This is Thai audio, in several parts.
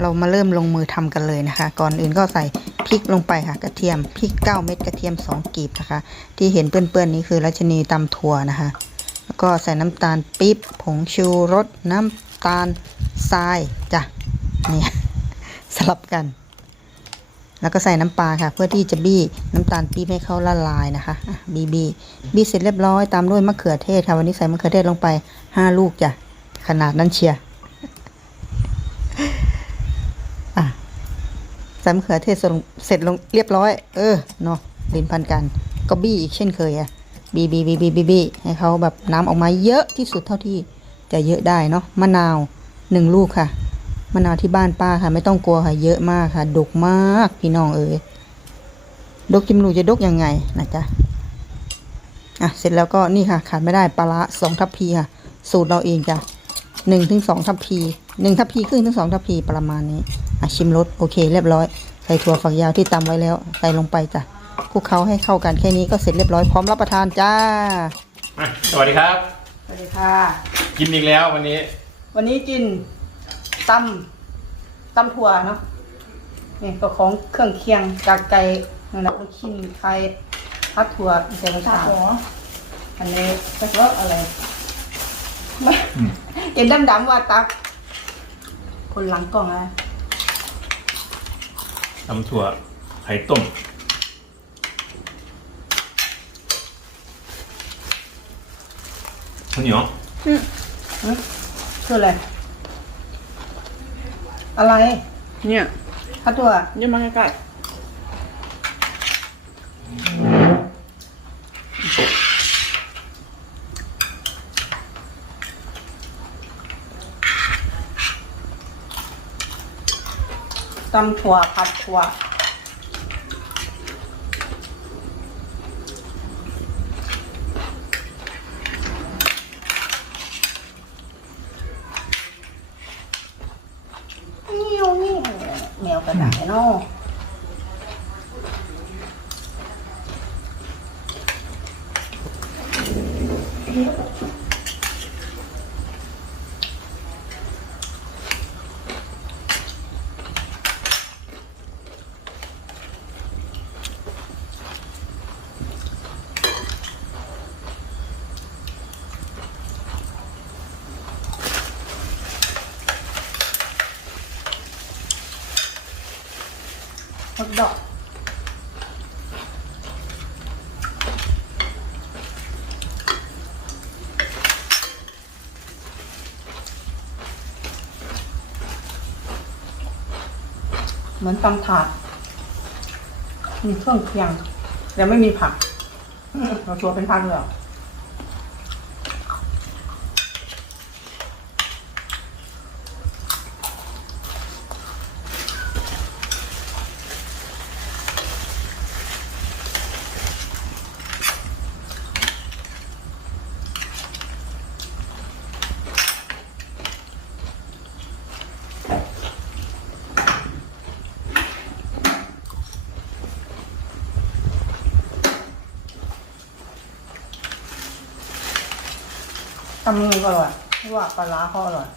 เรามาเริ่มลงมือทำกันเลยนะคะ ก่อนอื่นก็ใส่พริกลงไปค่ะกระเทียมพริก 9 เม็ดกระเทียม 2กีบนะคะ ที่เห็นเปื้อนๆนี้คือราชนีตำถั่วนะคะ แล้วก็ใส่น้ำตาลปี๊บผงชูรสน้ำตาลทรายจ้ะเนี่ยสลับกัน แล้วก็ใส่น้ำปลาค่ะ เพื่อที่จะบี้น้ำตาลปี๊บให้เขาละลายนะคะบีบีบี้เสร็จเรียบร้อยตามด้วยมะเขือเทศค่ะวันนี้ใส่มะเขือเทศลงไป 5 ลูกจ้ะขนาดนั้นเชียร์ อะ ใส่มะเขือเทศเสร็จลงเรียบร้อย เออเนาะลิ้นพันกัน ก็บี้อีกเช่นเคยอะบีบีบีบีบีบีให้เขาแบบน้ำออกมาเยอะที่สุดเท่าที่จะเยอะได้เนาะมะนาวหนึ่งลูกค่ะมะนาวที่บ้านป้าค่ะ ไม่ต้องกลัวค่ะ เยอะมากค่ะ ดกมากพี่น้องเอ๋ยดกจิมรูจะดกยังไงนะจ๊ะอะเสร็จแล้วก็นี่ค่ะ ขาดไม่ได้ปลาร้าสองทัพพีค่ะ สูตรเราเองจ้ะ หนึ่งถึงสองทัพพีหนึ่งทัพพีครึ่งถึงสองทัพพีประมาณนี้อะชิมรสโอเค เรียบร้อย ใส่ถั่วฝักยาวที่ตำไว้แล้วใส่ลงไปจ้ะคลุกเคล้าให้เข้ากันแค่นี้ก็เสร็จเรียบร้อยพร้อมรับประทานจ้า อะสวัสดีครับ สวัสดีค่ะ กินอีกแล้ววันนี้ วันนี้กินตำตำถั่วเนาะนี่ก็ของเครื่องเคียงกากไก่นั่นแหละลูกชิ้นไข่พัดถั่วใส่กระชาอันนี้ก็ว่าอะไรไม่ เห็นดำๆว่าตัก คนหลังกล่องอะไรตำถั่วไข่ต้มข้าวเหนียวคืออะไร อะไร เนี่ยพัดถั่วยืมมาใกล้ ตำถั่วผัดถั่วนี่วนี่แมวกระดาษเนาะ ฮอทดอกเหมือนตำถาด มีเครื่องเคียง แต่ไม่มีผักเราชัวร์เป็นผักเลยเหรอ ทำยังไงก็อร่อยว่าปลาร้าเขาอร่อย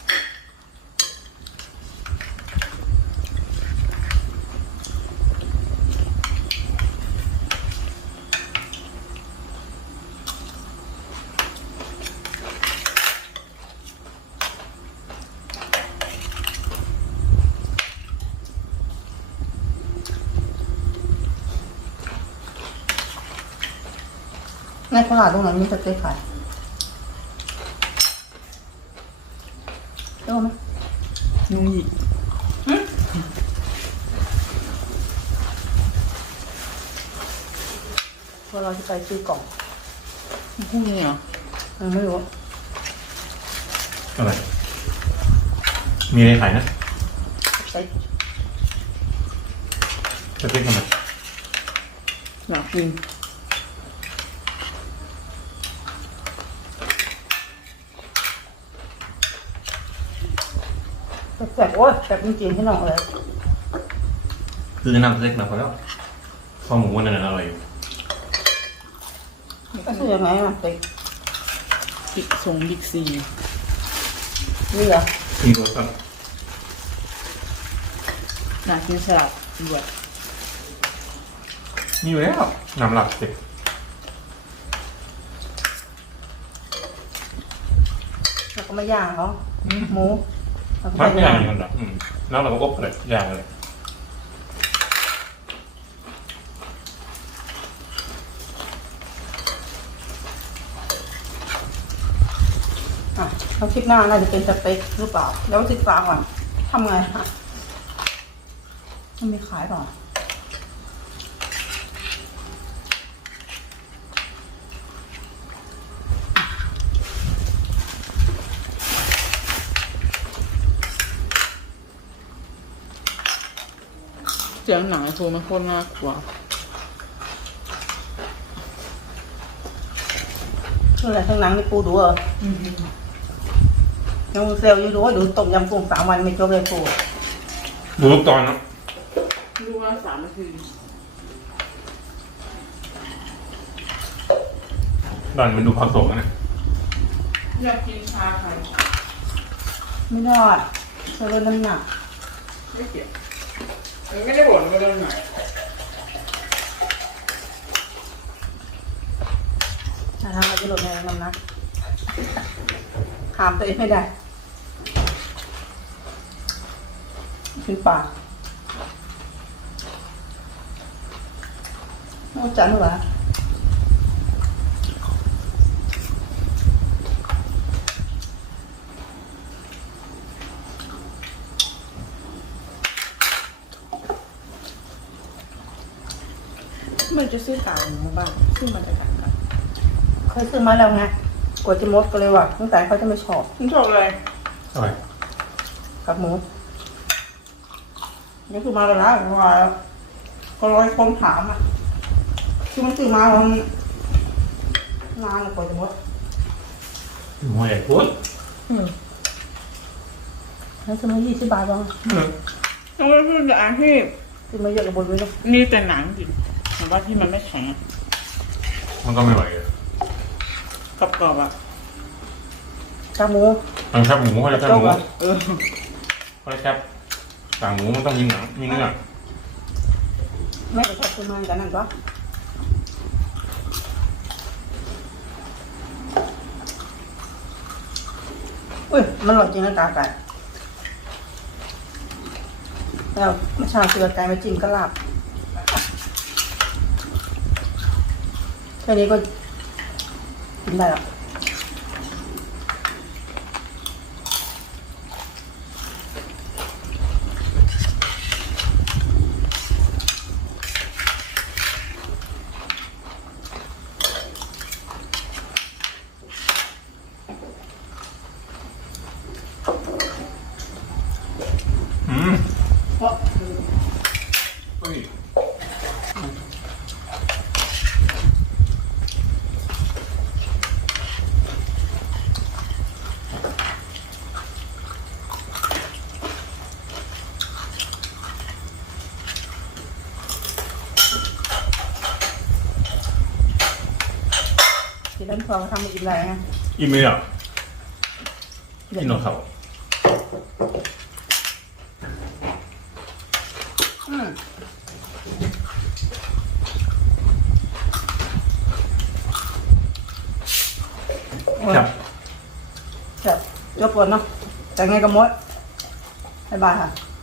ในตลาดตรงไหนมีสเต็กขาย เจ้าไหมๆยุงหยิกพอเราจะไปซื้อกล่องพรุ่งนี้เหรอยังไม่รู้ อะไร มีอะไรขายนะไปสเต็กทำไมอยากกิน แสบโอ้ยแสบจริงๆที่น้องเลยคือน้ำสเต็กมาพอแล้วข้าวหมูวันนั้นอร่อยอยู่ก็คือยังไงอะไปบิ๊กส่งบิ๊กซีนี่เหรอครึ่งตัวครับเคสรึ่งตัวร็จครับอยากกินสลัดด้วยมีอยู่แล้วน้ำหลักสิแล้วก็มาย่างเขาหมู แล้วก็มักไปย่าย่างงกันเหรออืมแล้วเราก็อบเลยย่างเลยอะเขาคิดหน้าน่าจะเป็นสเต็กหรือเปล่า แล้วศึกษาก่อนทำไงฮะมันมีขายเปล่ สียงหนังไอ้โฟมันโคตรน่ากลัวเมื่อไหร่ข้างหลังนี่ปูดูเหรอยังเซลล์อยู่ดูว่าดูต้มยำกุ้งสามวันไม่จบเลยปูดูทุกตอนนะดูว่าสามนาทีตอนมันดูผสมนะอยากกินชาไข่ไม่ได้เธอลดน้ำหนักไม่เกี่ยว ไม่ได้บ่นก็ได้หน่อยถ้าทำอะไรจะลดน้ำนักหามตัวเองไม่ได้ขึ้นปากโอ้จันหรอ มันจะซื้อต่างหมูบ้างซึ่งมันจะต่างกันเคยซื้อมาแล้วไงกว่าจะมดก็เลยว่าตั้งแต่เขาจะไม่ชอบคุณชอบอะไรอร่อยกับหมูนี่คือมาแล้วนะว่าก็ร้อยคนถามอะคือมันซื้อมามันนานกว่าจะมดหัวใหญ่พุ้นอืมแล้วซื้อมายี่สิบบาทบ้างต้องไปพูดกับอันที่ซื้อมาเยอะกับบนไว้เลยมีแต่หนังจริง แต่ว่าที่มันไม่แข็งอะมันก็ไม่ไหวเลยกรอบๆอะกับหมูมันแคบหมูเขาจะแคบหมูจบอะเออเขาจะแคบต่างหมูมันต้องมีหนังมีเนื้อแม่ก็ชอบซื้อมากันนั่นก็อุ้ย มันหล่นจริงนะกาไก่แล้วเมื่อเช้าซื้อไก่มาจิ้มก็ลาบ แค่นี้ก็กินได้แล้ว น้ำซองทำมากินอะไรไงอิ่มเลยอะกินนมเขาอืมครับ Dạ, เจ็บยกปวดเนาะแต่ไงก็มดบ๊ายบายค่ะ